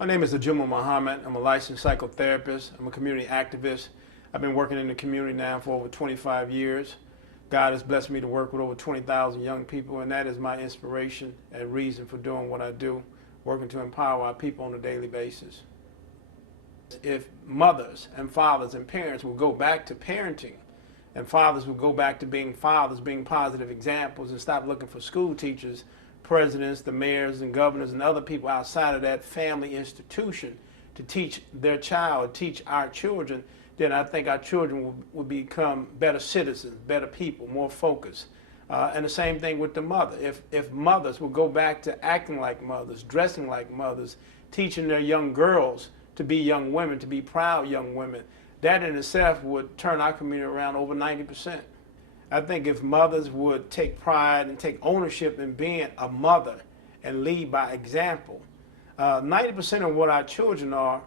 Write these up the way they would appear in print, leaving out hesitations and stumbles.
My name is Ajuma Muhammad. I'm a licensed psychotherapist. I'm a community activist. I've been working in the community now for over 25 years. God has blessed me to work with over 20,000 young people, and that is my inspiration and reason for doing what I do, working to empower our people on a daily basis. If mothers and fathers and parents will go back to parenting, and fathers will go back to being fathers, being positive examples, and stop looking for school teachers, presidents, the mayors and governors and other people outside of that family institution to teach their child, teach our children, then I think our children will become better citizens, better people, more focused. And the same thing with the mother. If mothers will go back to acting like mothers, dressing like mothers, teaching their young girls to be young women, to be proud young women, that in itself would turn our community around over 90%. I think if mothers would take pride and take ownership in being a mother and lead by example, 90% of what our children are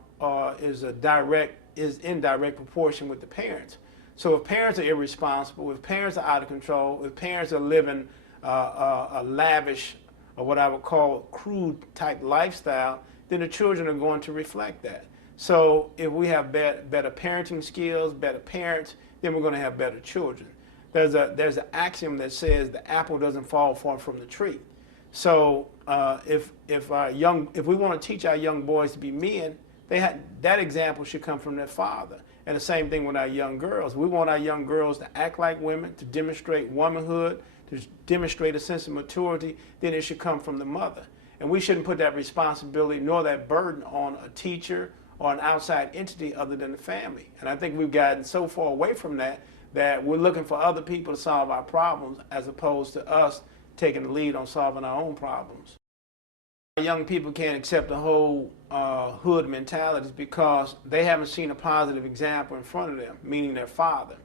is in direct proportion with the parents. So if parents are irresponsible, if parents are out of control, if parents are living a lavish, or what I would call crude type lifestyle, then the children are going to reflect that. So if we have better parenting skills, better parents, then we're going to have better children. There's an axiom that says the apple doesn't fall far from the tree. So if we want to teach our young boys to be men, that example should come from their father. And the same thing with our young girls. We want our young girls to act like women, to demonstrate womanhood, to demonstrate a sense of maturity. Then it should come from the mother. And we shouldn't put that responsibility nor that burden on a teacher or an outside entity other than the family. And I think we've gotten so far away from that we're looking for other people to solve our problems as opposed to us taking the lead on solving our own problems. Young people can't accept the whole hood mentality because they haven't seen a positive example in front of them, meaning their father.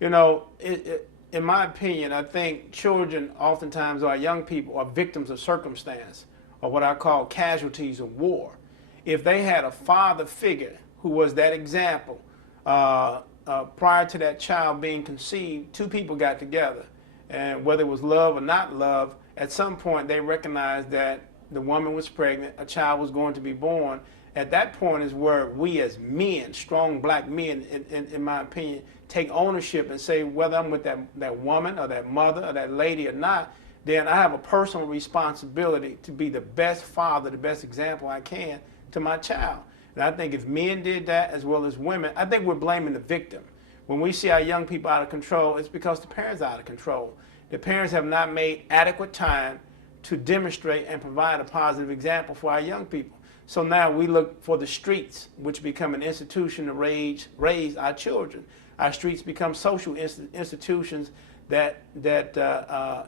You know, in my opinion, I think children oftentimes, or young people, are victims of circumstance, or what I call casualties of war. If they had a father figure who was that example, prior to that child being conceived, two people got together, and whether it was love or not love, at some point they recognized that the woman was pregnant, a child was going to be born. At that point is where we as men, strong black men, in my opinion, take ownership and say whether I'm with that woman or that mother or that lady or not, then I have a personal responsibility to be the best father, the best example I can to my child. And I think if men did that as well as women, I think we're blaming the victim. When we see our young people out of control, it's because the parents are out of control. The parents have not made adequate time to demonstrate and provide a positive example for our young people. So now we look for the streets, which become an institution to raise our children. Our streets become social institutions that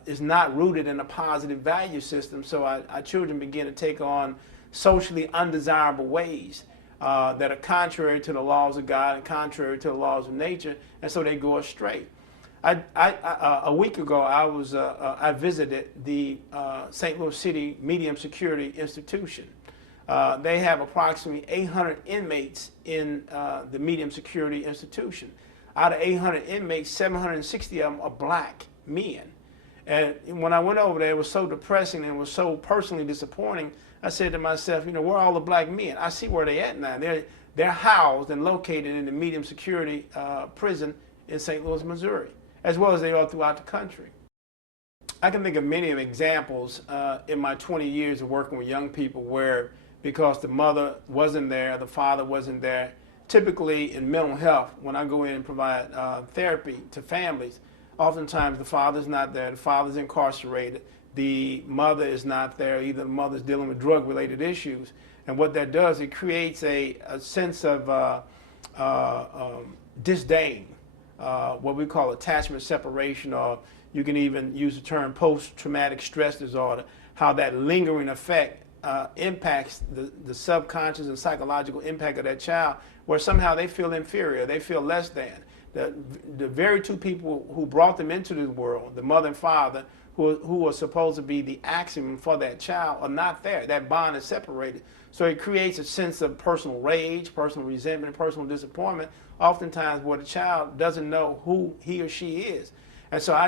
is not rooted in a positive value system. So our children begin to take on socially undesirable ways that are contrary to the laws of God and contrary to the laws of nature, and so they go astray. A week ago, I visited the St. Louis City Medium Security Institution. They have approximately 800 inmates in the Medium Security Institution. Out of 800 inmates, 760 of them are black men. And when I went over there, it was so depressing and it was so personally disappointing. I said to myself, you know, where are all the black men? I see where they're at now. They're housed and located in the medium security prison in St. Louis, Missouri, as well as they are throughout the country. I can think of many examples in my 20 years of working with young people where, because the mother wasn't there, the father wasn't there, typically in mental health, when I go in and provide therapy to families, oftentimes the father's not there, the father's incarcerated, the mother is not there, either the mother's dealing with drug-related issues. And what that does, it creates a sense of disdain, what we call attachment separation, or you can even use the term post-traumatic stress disorder, how that lingering effect impacts the subconscious and psychological impact of that child, where somehow they feel inferior, they feel less than. The very two people who brought them into this world, the mother and father, who are supposed to be the axiom for that child, are not there. That bond is separated. So it creates a sense of personal rage, personal resentment, personal disappointment, oftentimes where the child doesn't know who he or she is. And so I